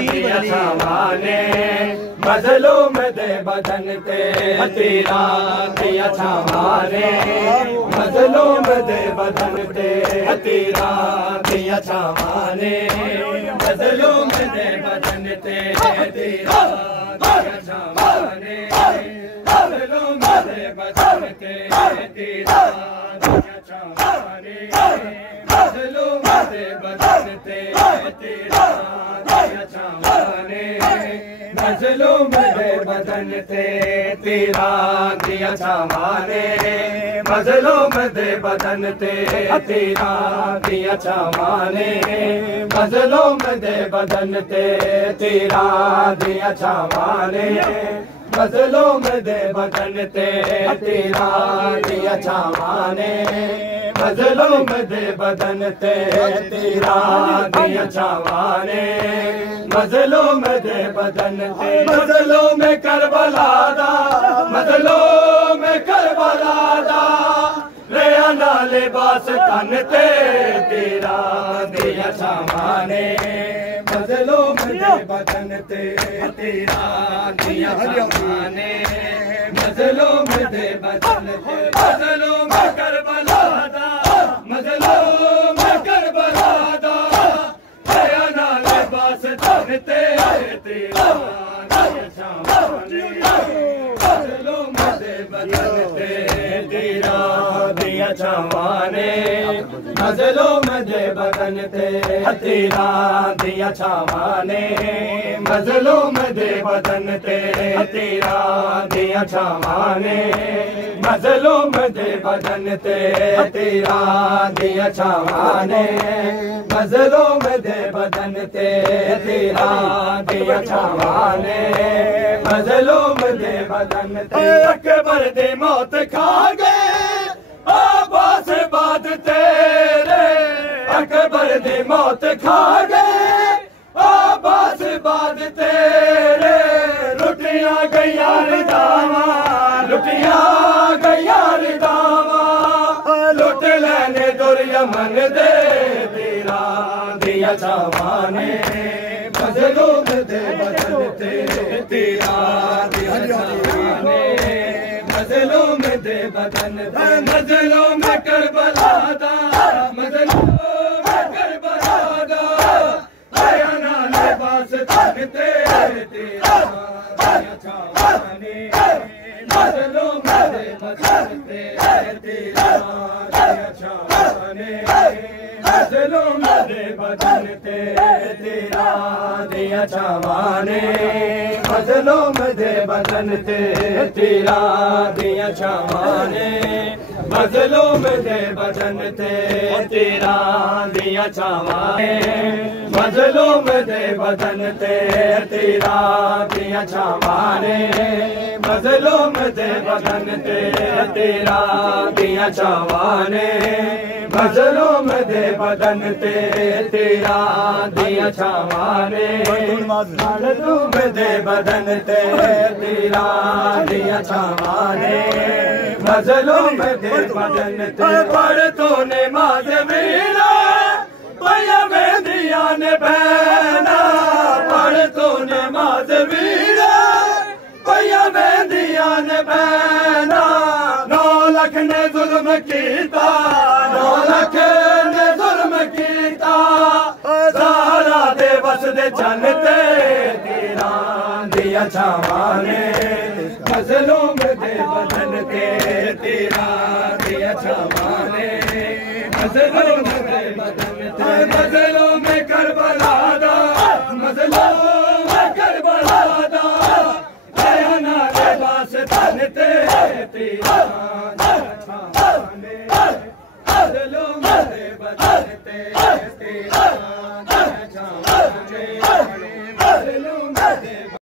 दिया छावाने मजलूम दे बदन ते तेरा दिया छावाने मजलूम दे बदन ते तेरा दिया छावाने मजलूम दे बदन ते तेरा दिया छावाने मजलूम दे बदन ते तेरा दिया छावाने मजलूम दे बदन ते तेरा दिया छावाने मजलूम दे बदन ते तेरा दिया छावाने मजलूम दे बदन ते तेरा दिया छावाने मजलूम दे बदन ते तेरा दिया छावाने मजलूम दे बदन ते तेरा दिया छावाने मजलूम दे बदन ते तेरा दिया छावाने मजलूम दे बदन ते मजलूम करबला दा मजलूम करबला दा रेया ना लिबास तन ते तेरा दिया छावाने मजलूम दे बदन ते तेरा दिया छावाने मजलूम दे बदन ते मजलूम करबला दा मजलूम करबला दा रेया ना लिबास तन ते तेरा दिया छावाने मजलूम दे बदन ते तेरा दिया छावाने मजलूम दे बदन ते तेरा दिया छावाने मजलूम दे बदन ते तेरा दिया छावाने मजलूम दे बदन ते तेरा दिया छावाने मजलूम दे बदन ते तेरा दिया छावाने मजलूम दे बदन ते अकबर दे मौत खा गए आबास बाद तेरे अकबर दे मौत खा गए आबास बाद तेरे लुटिया गया दावा लुटिया गया दावा लुट लेने दुर्यमन दे तेरा दिया छावाने मजलूम दे बदन ते तेरा दिया छावाने मजलूम दे बदन ते मजलूम करबला दा मजलूम करबला दा आया ना लिबास तन ते तेरा दिया छावाने मजलूम दे बदन ते तेरा दिया छावाने मजलूम दे बदन ते तेरा दिया छावाने मजलूम दे बदन ते तेरा दिया छावाने मजलूम दे बदन ते तेरा दिया छावाने मजलूम दे बदन ते तेरा दिया छावाने मजलूम दे बदन ते तेरा दिया छावाने मजलूम दे बदन ते तेरा दिया छावाने मजलूम दे बदन ते तेरा दिया छावाने मजलूम दे बदन ते पढ़ तो नमाज मेरा भैया मेहंदिया ने बहना पढ़ तो नमाज मेरा भैया मेहंदिया ने बहना 9 लाख ने जुल्म कीता 9 लाख ने जुल्म कीता ज़हरा दे बस दे जन ते तेरा दिया छावाने मजलूम दे बदन ते तेरा दिया छावाने मजलूम दे बदन ते मजलूम करबला दा मजलूम करबला दा आया ना लिबास तन ते तेरा दिया छावाने मजलूम दे बदन ते तेरा दिया छावाने मजलूम दे